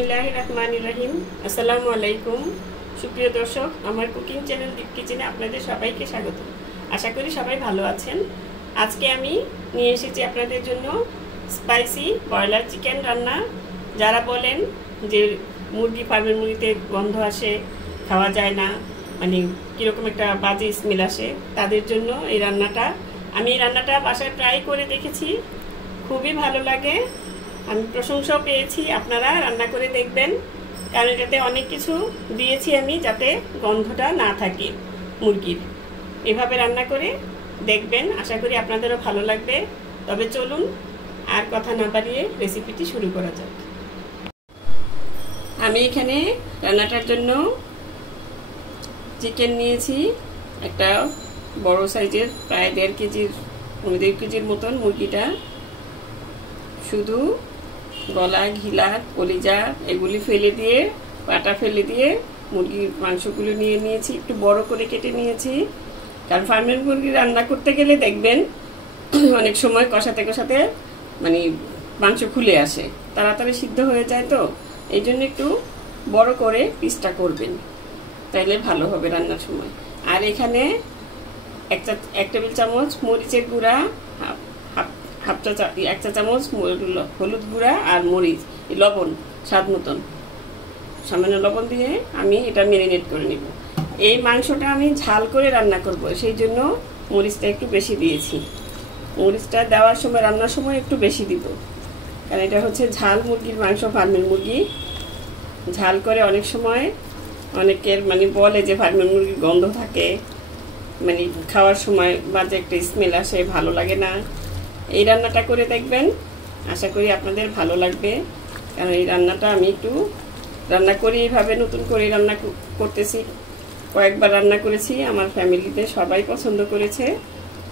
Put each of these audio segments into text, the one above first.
বিসমিল্লাহির রহমানির রহিম। আসসালামু আলাইকুম সুপ্রিয় দর্শক, আমার কুকিং চ্যানেল দীপ কিচেনে আপনাদের সবাইকে স্বাগত। আশা করি সবাই ভালো আছেন। আজকে আমি নিয়ে এসেছি আপনাদের জন্য স্পাইসি ব্রয়লার চিকেন রান্না। যারা বলেন যে মুরগি ফার্মের মুরগিতে গন্ধ আসে, খাওয়া যায় না, মানে কীরকম একটা বাজে স্মেল আসে, তাদের জন্য এই রান্নাটা। আমি এই রান্নাটা বাসায় ট্রাই করে দেখেছি, খুবই ভালো লাগে, আমি প্রশংসাও পেয়েছি। আপনারা রান্না করে দেখবেন, কারণ এটাতে অনেক কিছু দিয়েছি আমি যাতে গন্ধটা না থাকে মুরগির। এভাবে রান্না করে দেখবেন, আশা করি আপনাদেরও ভালো লাগবে। তবে চলুন আর কথা না বাড়িয়ে রেসিপিটি শুরু করা যাক। আমি এখানে রান্নাটার জন্য চিকেন নিয়েছি, একটা বড় সাইজের, প্রায় 1.5 কেজির মতন মুরগিটা। শুধু গলা, ঘিলা, কলিজা এগুলি ফেলে দিয়ে, পাটা ফেলে দিয়ে মুরগির মাংসগুলো নিয়ে নিয়েছি, একটু বড় করে কেটে নিয়েছি। কারণ ফার্মের মুরগি রান্না করতে গেলে দেখবেন অনেক সময় কষাতে কষাতে মানে মাংস খুলে আসে, তাড়াতাড়ি সিদ্ধ হয়ে যায়, তো এই জন্য একটু বড় করে পিসটা করবেন, তাইলে ভালো হবে রান্নার সময়। আর এখানে 1 টেবিল চামচ মরিচের গুঁড়া, 1 চা চামচ হলুদ গুঁড়া আর মরিচ, লবণ স্বাদ মতন, সামান্য লবণ দিয়ে আমি এটা ম্যারিনেট করে নিব। এই মাংসটা আমি ঝাল করে রান্না করব, সেই জন্য মরিচটা একটু বেশি দিয়েছি। মরিচটা দেওয়ার সময়, রান্নার সময় একটু বেশি দিব, কারণ এটা হচ্ছে ঝাল মুরগির মাংস, ফার্মের মুরগি। ঝাল করে অনেক সময় অনেকের মানে বলে যে ফার্মের মুরগির গন্ধ থাকে, মানে খাওয়ার সময় বাজে একটা স্মেল আসে, ভালো লাগে না। এই রান্নাটা করে দেখবেন, আশা করি আপনাদের ভালো লাগবে। কারণ এই রান্নাটা আমি একটু রান্না করি, এইভাবে নতুন করে রান্না করতেছি, কয়েকবার রান্না করেছি, আমার ফ্যামিলিতে সবাই পছন্দ করেছে,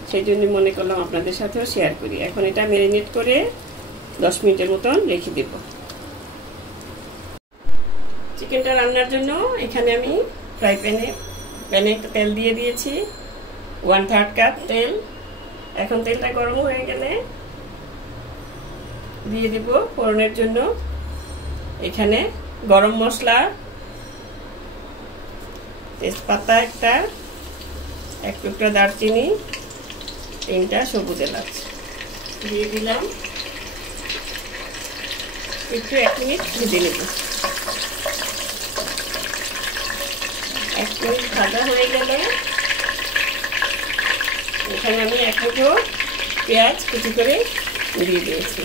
সেই জন্য মনে করলাম আপনাদের সাথেও শেয়ার করি। এখন এটা ম্যারিনেট করে 10 মিনিটের মতন রেখে দেব। চিকেনটা রান্নার জন্য এখানে আমি ফ্রাই প্যানে তেল দিয়ে দিয়েছি, 1/3 কাপ তেল। এখন তেলটা গরম হয়ে গেলে দিয়ে দিব ফোড়নের জন্য এখানে গরম মশলা, তেজপাতা একটা, 1 টুকরা দারচিনি, 3টা সবুজ এলাচ দিয়ে দিলাম। একটু 1 মিনিট ভেজে নেব। 1 মিনিট ভাজা হয়ে গেলে এখানে আমি 1 মুঠো পেঁয়াজ কুচি করে দিয়ে দিয়েছি।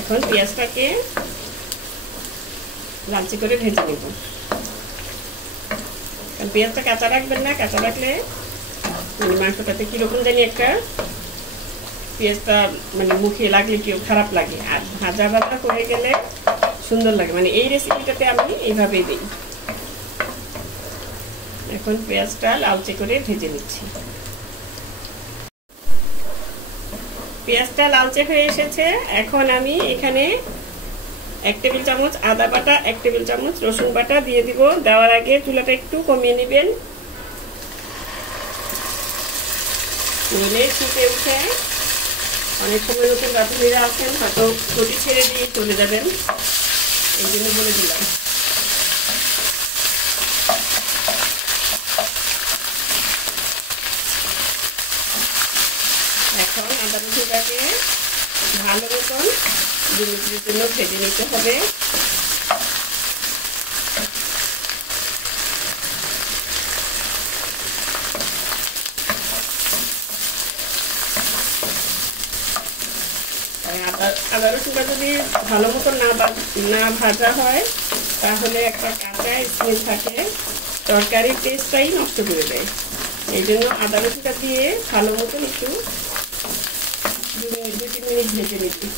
এখন পেঁয়াজটাকে লালচে করে ভেজে নেব। কারণ পেঁয়াজটা কাঁচা রাখবেন না, কাঁচা রাখলে মানে মাংসটাতে কীরকম জানি একটা, পেঁয়াজটা মানে মুখে লাগলে কেউ খারাপ লাগে। আর ভাজা ভাজা হয়ে গেলে সুন্দর লাগে, মানে এই রেসিপিটাতে আমি এইভাবেই দিই। এখন পেঁয়াজটা লালচে করে ভেজে নিচ্ছি। পেঁয়াজটা লালচে হয়ে এসেছে। এখন আমি এখানে 1 টেবিল চামচ আদা বাটা, 1 টেবিল চামচ রসুন বাটা দিয়ে দিব। দেওয়ার আগে চুলাটা একটু কমিয়ে নেবেন, নইলে শীতে উঠে অনেক সময় নতুন রাঁধুনিরা আছেন, হয়তো রুটি ছেড়ে দিয়ে চলে যাবেন, এই জন্য বলে দিলাম। এখন আদা রসুনটাকে ভালো মতন 2 মিনিটের জন্য ভেজে নিতে হবে। আদা রসুনটা যদি ভালো মতো না ভাজা হয়, তাহলে একটা কাঁচা স্মেল থাকে, তরকারির টেস্টটাই নষ্ট করে দেয়। এই জন্য আদা রসুনটা দিয়ে ভালো মতন একটু 2-3 মিনিট ভেজে নিচ্ছি।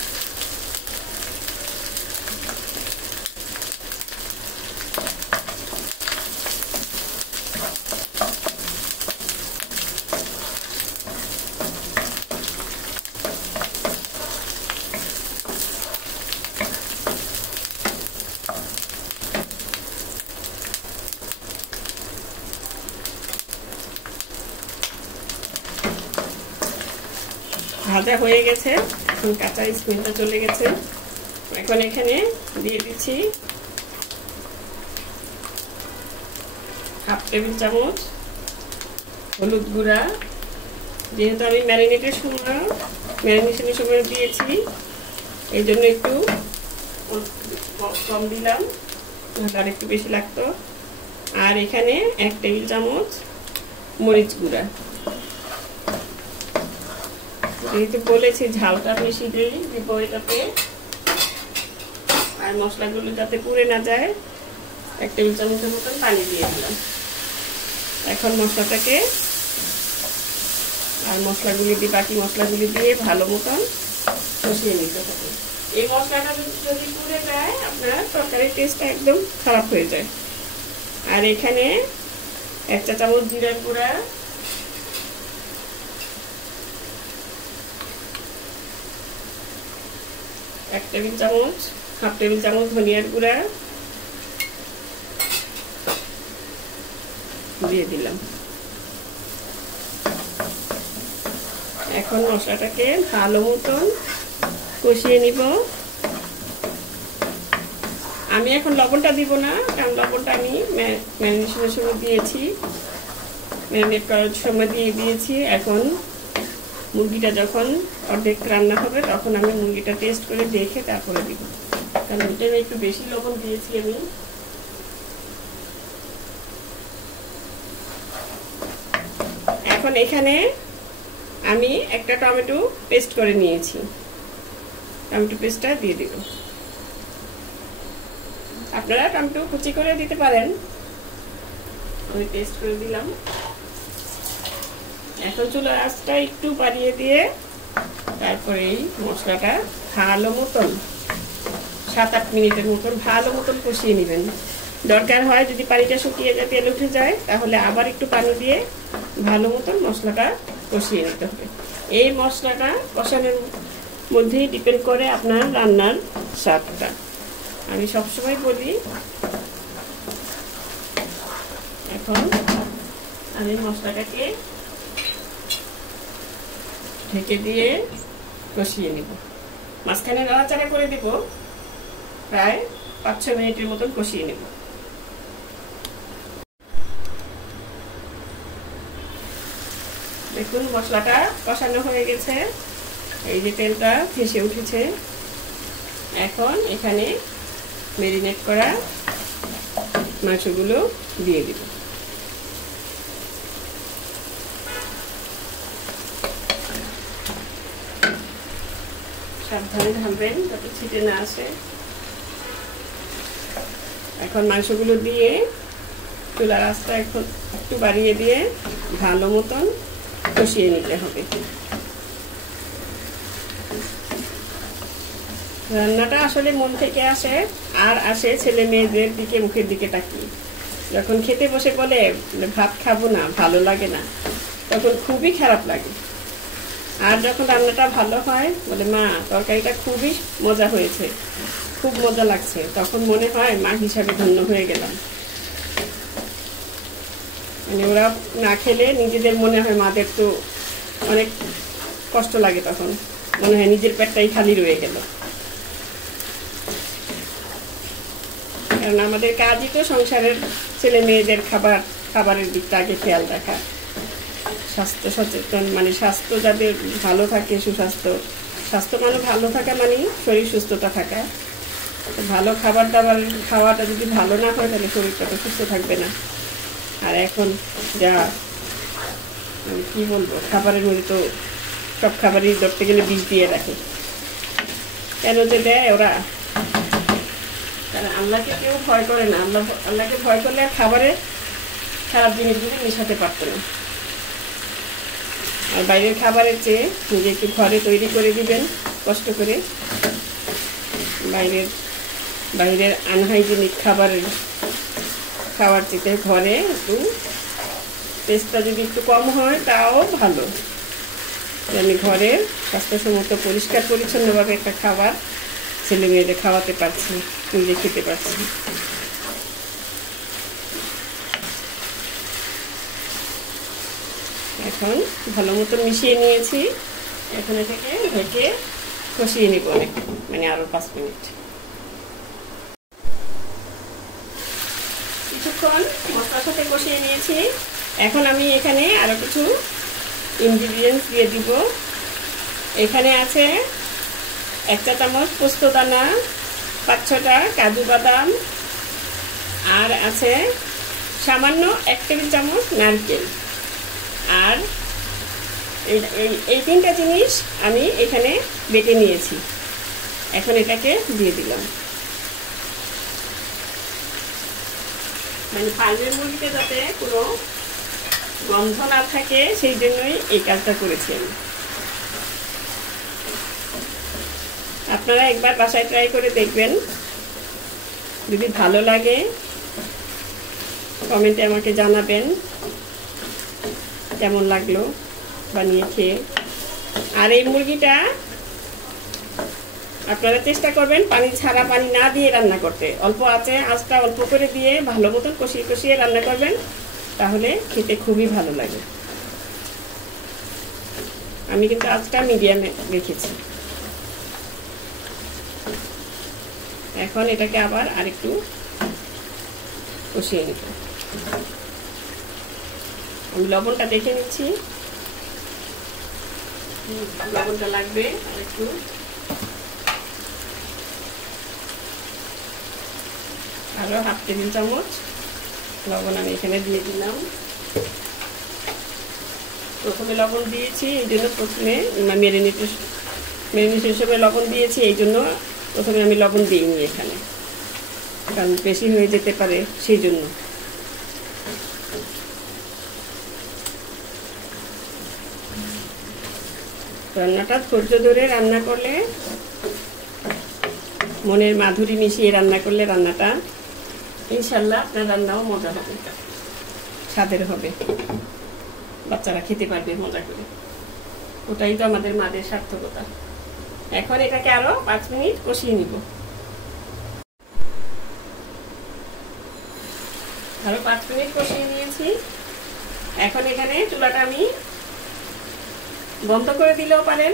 ভাজা হয়ে গেছে, এখন কাঁচা স্মেলটা চলে গেছে। এখন এখানে দিয়ে দিচ্ছি হাফ টেবিল চামচ হলুদ গুঁড়া। যেহেতু আমি ম্যারিনেশনের সময় দিয়েছি, এই জন্য একটু কম দিলাম, আর একটু বেশি লাগতো। আর এখানে 1 টেবিল চামচ মরিচ গুঁড়া। যেহেতু বলেছি ঝালটা বেশি দিব এটাতে, আর মশলাগুলো যাতে পুড়ে না যায় 1 টেবিল চামচের মতন পানি দিয়ে দিলাম। এখন মশলাটাকে আর বাকি মশলাগুলি দিয়ে ভালো মতন কষিয়ে নিতে হবে। এই মশলাটা যদি পুড়ে যায় আপনার তরকারির টেস্টটা একদম খারাপ হয়ে যায়। আর এখানে 1 চা চামচ জিরার গুঁড়া, 1 টেবিল চামচ, হাফ টেবিল চামচ ধনিয়ার গুঁড়া দিয়ে দিলাম। এখন মশলাটাকে ভালো মতন কষিয়ে নিব। আমি এখন লবণটা দিব না, কারণ লবণটা আমি ম্যারিনেশনের সময় দিয়েছি, ম্যারিনেট করার সময় দিয়ে দিয়েছি। এখন মুরগিটা যখন অর্ধেক রান্না হবে তখন আমি মুরগিটা টেস্ট করে দেখে তারপরে দিব, কারণ এটা একটু বেশি লবণ দিয়েছি আমি। এখন এখানে আমি একটা টমেটো পেস্ট করে নিয়েছি, টমেটো পেস্টটা দিয়ে দিব। আপনারা টমেটো কুচি করে দিতে পারেন, আমি পেস্ট করে দিলাম। এখন চুলার আঁচটা একটু বাড়িয়ে দিয়ে তারপরে এই মশলাটা ভালো মতন 7-8 মিনিটের মতন ভালো মতন কষিয়ে নেবেন। দরকার হয় যদি পানিটা শুকিয়ে যায়, তেল উঠে যায়, তাহলে আবার একটু পানি দিয়ে ভালো মতন মশলাটা কষিয়ে নিতে হবে। এই মশলাটা কষানোর মধ্যেই ডিপেন্ড করে আপনার রান্নার স্বাদটা। আমি সবসময় বলি। এখন আমি মশলাটাকে ঢেকে দিয়ে কষিয়ে নিব, মাঝখানে নাড়াচাড়া করে দিব, প্রায় 5-6 মিনিটের মতন কষিয়ে নেব। দেখুন মশলাটা কষানো হয়ে গেছে, এই যে তেলটা ভেসে উঠেছে। এখন এখানে ম্যারিনেট করা মাংসগুলো দিয়ে দিব। সাবধানে ঢালবেন যাতে ছিটে না আসে। এখন মাংসগুলো দিয়ে চুলার আঁচটা একটু বাড়িয়ে দিয়ে ভালো মতন কষিয়ে নিতে হবে। রান্নাটা আসলে মন থেকে আসে, আর আসে ছেলে মেয়েদের দিকে, মুখের দিকে তাকিয়ে। যখন খেতে বসে বলে ভাত খাবো না, ভালো লাগে না, তখন খুবই খারাপ লাগে। আর যখন রান্নাটা ভালো হয়, বলে মা তরকারিটা খুবই মজা হয়েছে, খুব মজা লাগছে, তখন মনে হয় মা হিসাবে ধন্য হয়ে গেলাম। মানে ওরা না খেলে নিজেদের মনে হয় মাদের তো অনেক কষ্ট লাগে, তখন মনে হয় নিজের পেটটাই খালি রয়ে গেল। কারণ আমাদের কাজই তো সংসারের ছেলে মেয়েদের খাবারের দিকটা আগে খেয়াল রাখা। স্বাস্থ্য সচেতন মানে স্বাস্থ্য যাদের ভালো থাকে, স্বাস্থ্য মানে ভালো থাকা মানে শরীর সুস্থতা থাকা। ভালো খাবার দাবার খাওয়াটা যদি ভালো না হয় তাহলে শরীরটা তো সুস্থ থাকবে না। আর এখন যা কি বলবো, খাবারের মধ্যে তো সব খাবারই ধরতে গেলে বিষ দিয়ে রাখে। কেন যে দেয় ওরা? কারণ আল্লাহকে কেউ ভয় করে না। আল্লাহকে ভয় করলে খাবারে খারাপ জিনিসগুলো মেশাতে পারত না। আর বাইরের খাবারের চেয়ে নিজে একটু ঘরে তৈরি করে দিবেন কষ্ট করে। বাইরের আনহাইজেনিক খাওয়ার চেয়ে ঘরে একটু টেস্টটা যদি একটু কম হয় তাও ভালো। আমি ঘরে স্বাস্থ্যসম্মত পরিষ্কার পরিচ্ছন্নভাবে একটা খাবার ছেলে মেয়েদের খাওয়াতে পারছি, নিজে খেতে পারছি। এখন ভালো মতো মিশিয়ে নিয়েছি। এখন এটাকে ঢেকে কষিয়ে নিব অনেক, মানে আরো 5 মিনিট। কিছুক্ষণ মশলার সাথে কষিয়ে নিয়েছি। এখন আমি এখানে আরো কিছু ইনগ্রিডিয়েন্টস দিয়ে দিব। এখানে আছে 1 চা চামচ পোস্ত দানা, 5-6টা কাজু বাদাম, আর আছে সামান্য 1 টেবিল চামচ নারকেল। আর এই 3টা জিনিস আমি এখানে বেটে নিয়েছি। এখন এটাকে দিয়ে দিলাম। মানে ফার্মের মুরগিতে যাতে কোনো গন্ধ না থাকে সেই জন্যই এই কাজটা করেছি আমি। আপনারা একবার বাসায় ট্রাই করে দেখবেন, যদি ভালো লাগে কমেন্টে আমাকে জানাবেন কেমন লাগলো বানিয়ে খেয়ে। আর এই মুরগিটা আপনারা চেষ্টা করবেন পানি ছাড়া, পানি না দিয়ে রান্না করতে। অল্প আছে, আঁচটা অল্প করে দিয়ে ভালো মতন কষিয়ে কষিয়ে রান্না করবেন, তাহলে খেতে খুবই ভালো লাগে। আমি কিন্তু আঁচটা মিডিয়ামে রেখেছি। এখন এটাকে আবার আরেকটু কষিয়ে নিব। আমি লবণটা দেখে নিচ্ছি, লবণটা লাগবে আরেকটু। আরো 1/2 টেবিল চামচ লবণ আমি এখানে দিয়ে দিলাম। প্রথমে লবণ দিয়েছি এই জন্য, প্রথমে ম্যারিনেটের হিসেবে লবণ দিয়েছি এই জন্য প্রথমে আমি লবণ দিইনি এখানে, কারণ বেশি হয়ে যেতে পারে সেই জন্য। রান্নাটা ধৈর্য ধরে রান্না করলে, মনের মাধুরী মিশিয়ে রান্না করলে রান্নাটা ইনশাল্লাহ আপনার রান্নাও মজা হবে, স্বাদের হবে, বাচ্চারা খেতে পারবে মজা করে। ওটাই তো আমাদের মাদের সার্থকতা। এখন এটাকে আরো 5 মিনিট কষিয়ে নিব। আরো 5 মিনিট কষিয়ে নিয়েছি। এখন এখানে চুলাটা আমি বন্ধ করে দিলেও পারেন,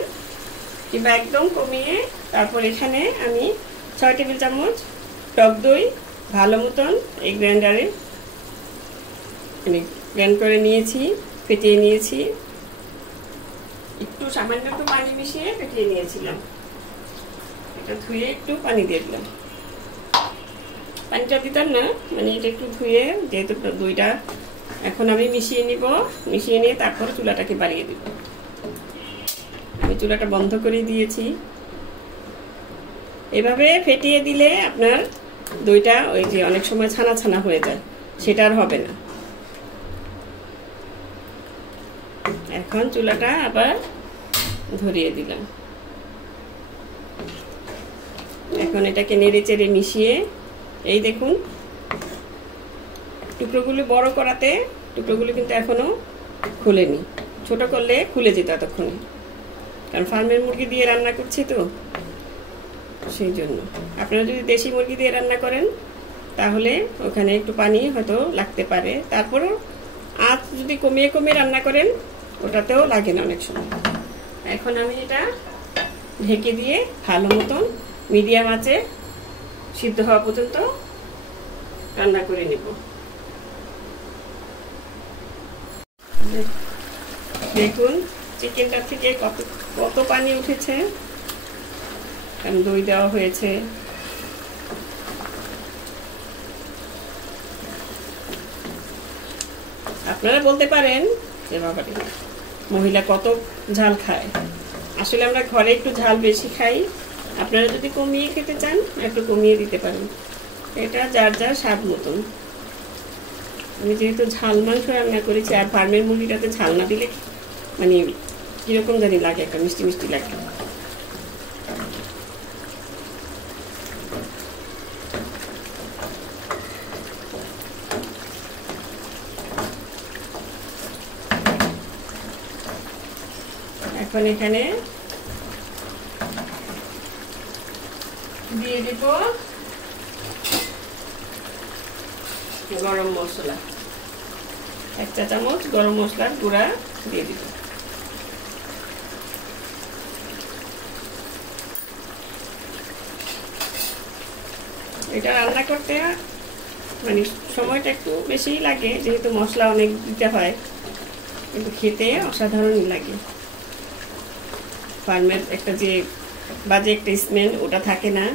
কিংবা একদম কমিয়ে, তারপর এখানে আমি 6 টেবিল চামচ টক দই ভালো মতন এই গ্রাইন্ডারে আমি গ্রাইন্ড করে নিয়েছি, ফেটিয়ে নিয়েছি। একটু সামান্য একটু পানি মিশিয়ে ফেটিয়ে নিয়েছিলাম। এটা ধুয়ে একটু পানি দিয়ে দিলাম। পানিটা দিতাম না, মানে এটা একটু ধুয়ে, যেহেতু দইটা এখন আমি মিশিয়ে নিব। মিশিয়ে নিয়ে তারপর চুলাটাকে বাড়িয়ে দিব। আমি চুলাটা বন্ধ করে দিয়েছি। এভাবে ফেটিয়ে দিলে আপনার দইটা ওই যে অনেক সময় ছানা ছানা হয়ে যায়, সেটা আর হবে না। এখন চুলাটা আবার ধরিয়ে দিলাম। এখন এটাকে নেড়ে চেড়ে মিশিয়ে, এই দেখুন টুকরোগুলো বড় করাতে টুকরোগুলো কিন্তু এখনো খুলেনি। ছোট করলে খুলে যেত এতক্ষণে, কারণ ফার্মের মুরগি দিয়ে রান্না করছি তো সেই জন্য। আপনারা যদি দেশি মুরগি দিয়ে রান্না করেন তাহলে ওখানে একটু পানি হয়তো লাগতে পারে, তারপরও আঁচ যদি কমিয়ে কমিয়ে রান্না করেন ওটাতেও লাগে না অনেক সময়। এখন আমি এটা ঢেকে দিয়ে ভালো মতন মিডিয়াম আঁচে সিদ্ধ হওয়া পর্যন্ত রান্না করে নেব। দেখুন চিকেনটা থেকে কত কত পানি উঠেছে, কারণ দই দেওয়া হয়েছে। আপনারা বলতে পারেন যে বাবারে মহিলা কত ঝাল খায়। আসলে আমরা ঘরে একটু ঝাল বেশি খাই। আপনারা যদি কমিয়ে খেতে চান একটু কমিয়ে দিতে পারেন, এটা যার যার স্বাদ মতন। আমি যেহেতু ঝাল মাংস রান্না করেছি, আর ফার্মের মুরগিটাতে ঝাল না দিলে মানে কিরকম জানি লাগে, একটা মিষ্টি মিষ্টি লাগে। এখন এখানে দিয়ে দিব গরম মশলা, 1 চা চামচ গরম মশলার গুঁড়া দিয়ে দিব। এটা রান্না করতে মানে সময়টা একটু বেশিই লাগে, যেহেতু মশলা অনেক দিতে হয়, কিন্তু খেতে অসাধারণই লাগে। ফার্মের একটা যে বাজে একটা স্মেল ওটা থাকে না।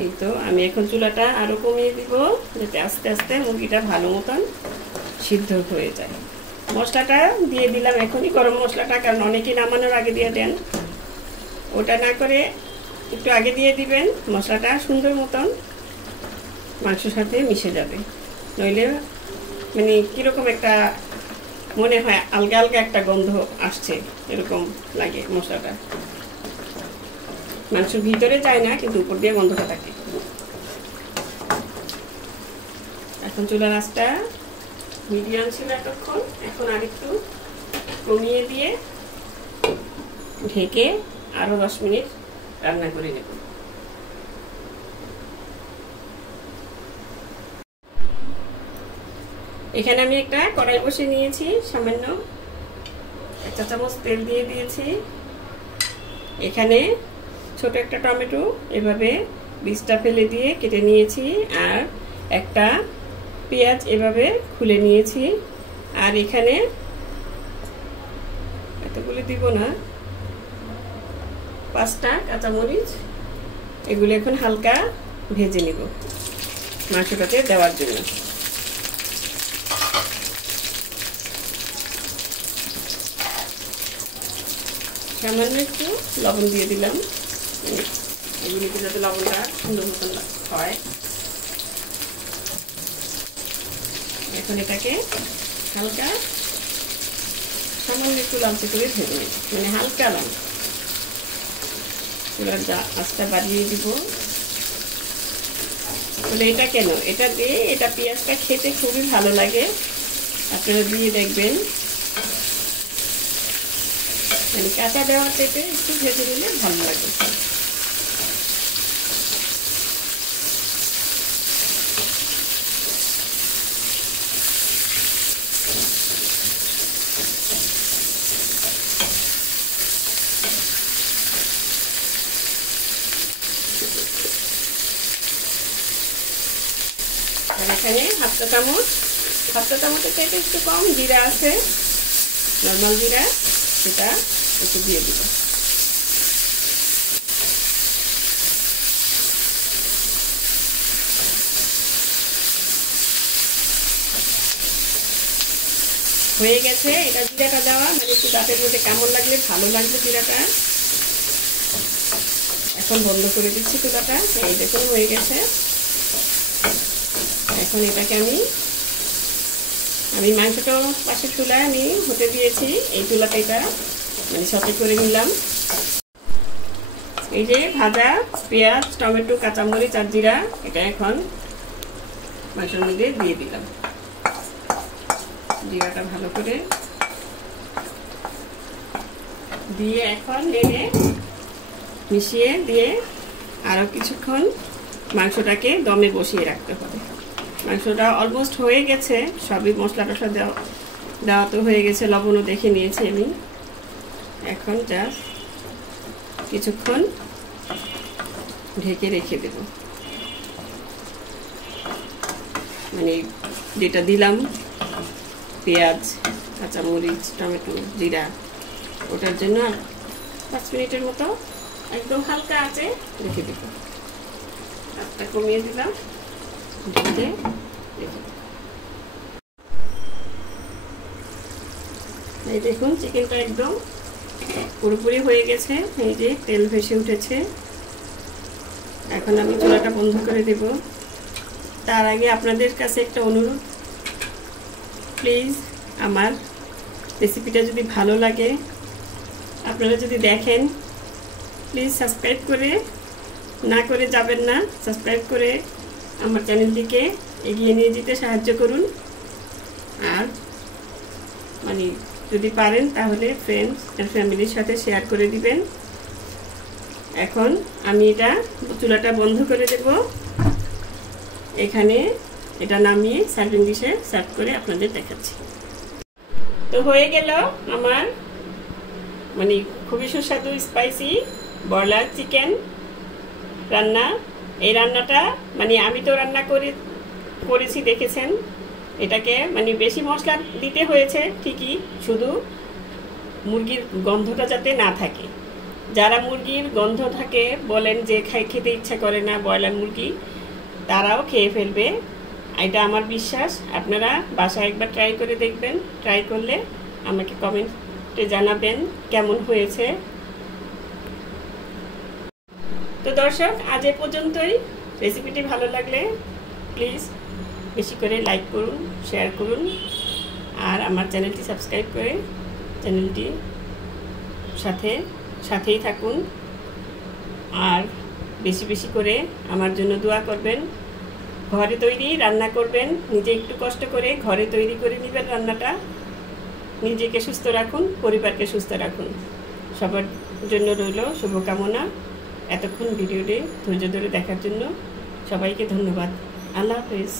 এই তো আমি এখন চুলাটা আরো কমিয়ে দিব, যাতে আস্তে আস্তে মুরগিটা ভালো মতন সিদ্ধ হয়ে যায়। মশলাটা দিয়ে দিলাম এখনই, গরম মশলাটা, কারণ অনেকেই নামানোর আগে দিয়ে দেন। ওটা না করে একটু আগে দিয়ে দিবেন, মশলাটা সুন্দর মতন মাংসের সাথে মিশে যাবে। নইলে মানে কীরকম একটা মনে হয় আলগা আলগা একটা গন্ধ আসছে, এরকম লাগে। মশলাটা মাংসের ভিতরে যায় না, কিন্তু উপর দিয়ে গন্ধটা থাকে। এখন চুলার আঁচটা মিডিয়াম ছিল এতক্ষণ, এখন আরেকটু কমিয়ে দিয়ে ঢেকে আরো 10 মিনিট রান্না করে নেব। এখানে আমি একটা কড়াই বসিয়ে নিয়েছি, সামান্য 1 চা চামচ তেল দিয়ে দিয়েছি। এখানে ছোট একটা টমেটো এভাবে বীজটা ফেলে দিয়ে কেটে নিয়েছি, আর একটা পেঁয়াজ এভাবে খুলে নিয়েছি। আর এখানে এতগুলো দিব না, 5টা কাঁচামরিচ, এগুলো এখন হালকা ভেজে নিব মাংসটাতে দেওয়ার জন্য। সামান্য একটু লবণ দিয়ে দিলাম, এগুলিতে যাতে লবণটা সুন্দর মতন হয়। এখন এটাকে হালকা সামান্য একটু লালচে করে ভেজে নেব, মানে হালকা লাল। চুলার আঁচটা বাড়িয়ে দিব। তাহলে এটা কেন, এটা দিয়ে এটা পেঁয়াজটা খেতে খুবই ভালো লাগে, আপনারা দিয়ে দেখবেন। মানে কাঁচা দেওয়ার থেকে একটু ভেজে নিলে ভালো লাগে। আর এখানে হাফ চা চামচের থেকে একটু কম জিরা আছে, নর্মাল জিরা, সেটা একটু দিয়ে দিব। হয়ে গেছে। এটা জিরাটা দেওয়া মানে একটু দাঁতের মধ্যে কেমন লাগলে ভালো লাগবে জিরাটা। এখন বন্ধ করে দিচ্ছি চুলাটা। এই দেখুন হয়ে গেছে। এখন এটাকে আমি মাংসটা পাশে চুলায় আমি হতে দিয়েছি, এই চুলাতে এটা মানে সতে করে নিলাম। এই যে ভাজা পেঁয়াজ, টমেটো, কাঁচামরিচ আর জিরা, এটা এখন মাংসের মধ্যে দিয়ে দিলাম। জিরাটা ভালো করে দিয়ে এখন নেড়ে মিশিয়ে দিয়ে আরো কিছুক্ষণ মাংসটাকে দমে বসিয়ে রাখতে হবে। মাংসটা অলমোস্ট হয়ে গেছে, সবই মশলা টশলা দেওয়া তো হয়ে গেছে, লবণও দেখে নিয়েছি আমি। এখন জাস্ট কিছুক্ষণ ঢেকে রেখে দেব। মানে যেটা দিলাম পেঁয়াজ, কাঁচামরিচ, টমেটো, জিরা, ওটার জন্য 5 মিনিটের মতো একদম হালকা আঁচে রেখে দেব। আঁচটা কমিয়ে দিলাম, ঢেকে রেখে। এই দেখুন চিকেনটা একদম পুরোপুরি হয়ে গেছে, এই যে তেল ভেসে উঠেছে। এখন আমি চুলাটা বন্ধ করে দেব। তার আগে আপনাদের কাছে একটা অনুরোধ, প্লিজ আমার রেসিপিটা যদি ভালো লাগে, আপনারা যদি দেখেন, প্লিজ সাবস্ক্রাইব করে না করে যাবেন না। সাবস্ক্রাইব করে আমার চ্যানেলটিকে এগিয়ে নিয়ে যেতে সাহায্য করুন। আর মানে যদি পারেন তাহলে ফ্রেন্ডস আর ফ্যামিলির সাথে শেয়ার করে দিবেন। এখন আমি এটা চুলাটা বন্ধ করে দেব। এখানে এটা নামিয়ে সার্ভিং ডিশে সার্ভ করে আপনাদের দেখাচ্ছি। তো হয়ে গেল আমার মানে খুবই সুস্বাদু স্পাইসি ব্রয়লার চিকেন রান্না। এই রান্নাটা মানে আমি তো রান্না করেছি দেখেছেন, এটাকে মানে বেশি মশলা দিতে হয়েছে ঠিকই, শুধু মুরগির গন্ধটা যাতে না থাকে। যারা মুরগির গন্ধ থাকে বলেন যে খেতে ইচ্ছা করে না ব্রয়লার মুরগি, তারাও খেয়ে ফেলবে, এটা আমার বিশ্বাস। আপনারা বাসায় একবার ট্রাই করে দেখবেন, ট্রাই করলে আমাকে কমেন্টে জানাবেন কেমন হয়েছে। তো দর্শক, আজ এ পর্যন্তই। রেসিপিটি ভালো লাগলে প্লিজ বেশি করে লাইক করুন, শেয়ার করুন, আর আমার চ্যানেলটি সাবস্ক্রাইব করে চ্যানেলটি সাথেই থাকুন। আর বেশি বেশি করে আমার জন্য দোয়া করবেন। ঘরে তৈরি রান্না করবেন, নিজে একটু কষ্ট করে ঘরে তৈরি করে নেবেন রান্নাটা। নিজেকে সুস্থ রাখুন, পরিবারকে সুস্থ রাখুন। সবার জন্য রইল শুভকামনা। এতক্ষণ ভিডিওটি ধৈর্য ধরে দেখার জন্য সবাইকে ধন্যবাদ। আল্লাহ হাফেজ।